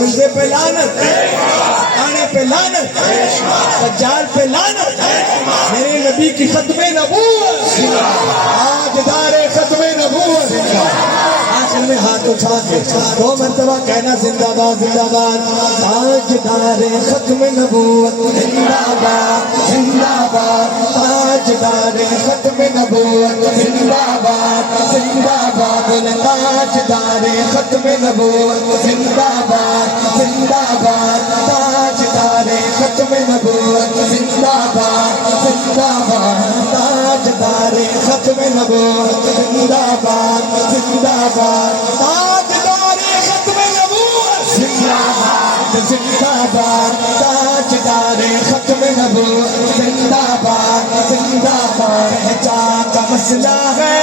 مزے پہ لعنت، آنے پہ لعنت، دجال پہ لعنت، میرے نبی کی ختم نبوت، آج دار ختم نبوت، آخر میں ہاتھ اٹھا کے 2 مرتبہ کہنا زندہ باد زندہ باد، تاج دار ختم نبوت زندہ باد زندہ باد، تاج دار ختم نبوت زندہ باد زندہ باد، تاج دار ختم نبوت زندہ باد زندہ باد، تاج دار ختم نبوت زندہ باد زندہ باد، تاج دار ختم نبوت زندہ باد زندہ باد، تاج دار ختم نبوت زندہ باد زندہ باد، تاج دار ختم نبوت زندہ باد زندہ باد، پہچان کا مسئلہ ہے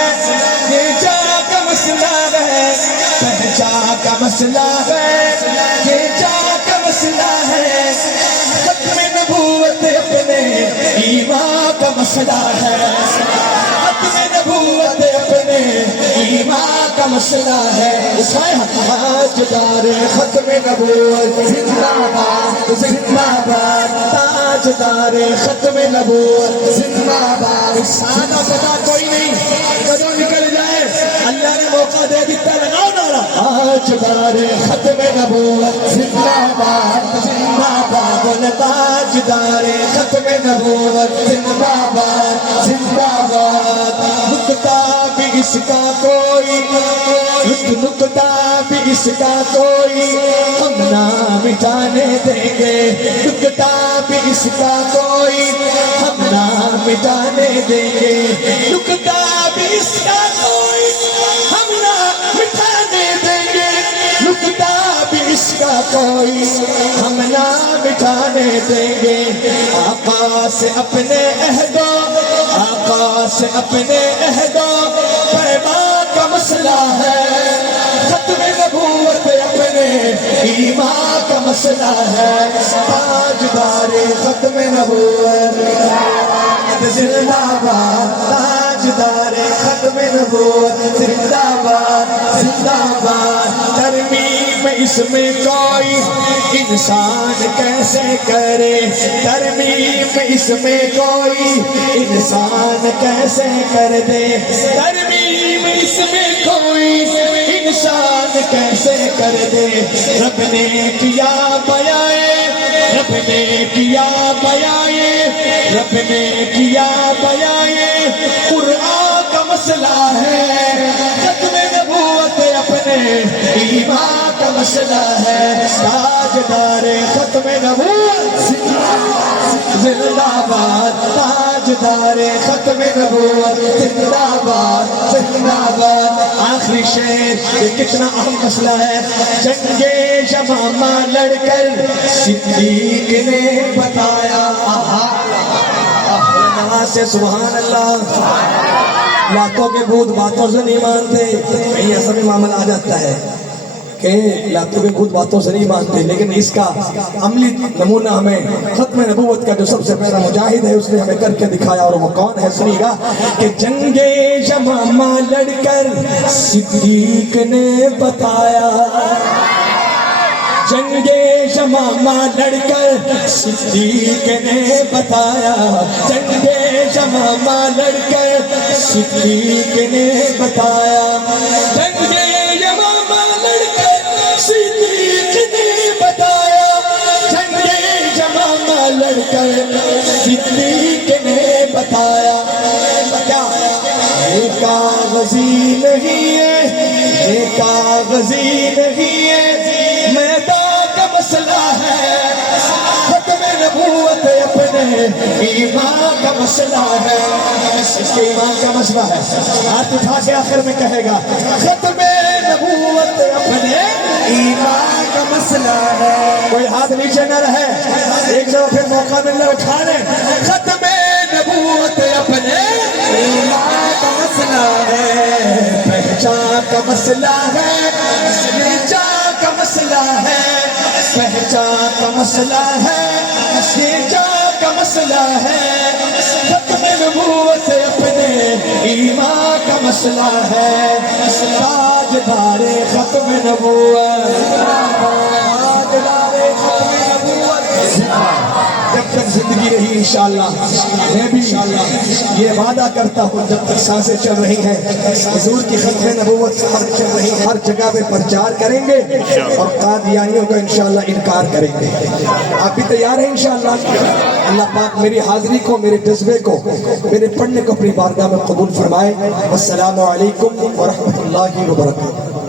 یہ جا کا مسئلہ ہے، پہچان کا مسئلہ ہے یہ جا کا مسئلہ ہے، ختم نبوت اپنے ایمان کا مسئلہ ہے، ختم نبوت اپنے ایمان کا مسئلہ ہے، تاج دار ختم نبوت زندہ باد زندہ باد، تاج دار ختم نبوت زندہ باد، سادہ سدا کوئی نہیں، کدوں نکل جائے اللہ نے موقع دے دیتا، لگاؤ نعرہ، تاج دار ختم نبوت زندہ باد زندہ باد، تاج دار ختم نبوت زندہ باد زندہ باد، نکتہ بھی اس کا کوئی، نکتہ بھی اس کا کوئی ہم نہ مٹانے دیں گے، نکتہ بھی اس کا کوئی ہم نہ مٹانے دیں گے، نکتہ بھی اس کا کوئی ہم نہ مٹانے دیں گے، نکتہ بھی اس کا کوئی ہم نہ مٹانے دیں گے، آقا سے اپنے عہدوں، آقا سے اپنے عہدوں پیمان کا مسئلہ ہے، ختم نبوت اپنے ایمان کا مسئلہ ہے، تاج دار ختم نبوت زندہ باد، تاج دار ختم نبوت زندہ باد زندہ باد، ترمیم اس میں کوئی انسان کیسے کرے، ترمیم اس میں کوئی انسان کیسے کر دے، ترمیم اس میں کوئی انسان کیسے کر دے، رب نے کیا بیائے، رب نے کیا بیائے، رب نے کیا بیائے، قرآن کا مسئلہ ہے، ختم نبوت اپنے ایمان کا مسئلہ ہے، تاج دار ختم نبوت زندہ باد، تاج دار ختم نبوت زندہ باد زندہ باد، آخری شعر یہ کتنا اہم مسئلہ ہے، جنگ یمامہ لڑ کر صدیق نے بتایا، سے سبحان اللہ، لاتوں کے بھوت باتوں سے نہیں مانتے، یہی اصل معاملہ آ جاتا ہے کہ لاتوں کے بھوت باتوں سے نہیں مانتے، لیکن اس کا عملی نمونہ ہمیں ختم نبوت کا جو سب سے پہلا مجاہد ہے اس نے ہمیں کر کے دکھایا، اور وہ کون ہے سنیے گا، کہ جنگ یمامہ لڑ کر صدیق نے بتایا، جنگ یمامہ لڑ کر صدیق نے بتایا، جنگ یمامہ لڑ کر صدیق نے بتایا، جنگ یمامہ لڑ کر صدیق نے بتایا، جنگ یمامہ لڑ کر صدیق نے بتایا، یہ کاغذی نہیں ہے، یہ کاغذی نہیں ہے، میدان کا مسئلہ ہے، ختم نبوت اپنے ایمان کا مسئلہ ہے، اس کے ایمان کا مسئلہ ہے، ہاتھ اٹھا کے آخر میں کہے گا ختم نبوت اپنے ایمان کا مسئلہ ہے، کوئی ہاتھ نیچے نہ رہے، ایک دفعہ پھر موقع ملنا اٹھا لیں، ختم نبوت اپنے ایمان کا مسئلہ ہے، پہچان کا مسئلہ ہے، پہچان کا مسئلہ ہے، پہچان کا مسئلہ ہے، پہچان کا مسئلہ ہے، ختم نبوت اپنے ایمان کا مسئلہ ہے، تاج دار ختم نبوت باقی رہی انشاءاللہ میں بھی یہ وعدہ کرتا ہوں جب تک سانسیں چل رہی ہیں حضور کی ختم نبوت چل رہی ہے ہر جگہ پہ پرچار کریں گے اور قادیانیوں کا انشاءاللہ انکار کریں گے. آپ بھی تیار ہیں انشاءاللہ؟ اللہ پاک میری حاضری کو میرے جذبے کو میرے پڑھنے کو اپنی بارگاہ میں قبول فرمائے. السلام علیکم ورحمۃ اللہ وبرکاتہ.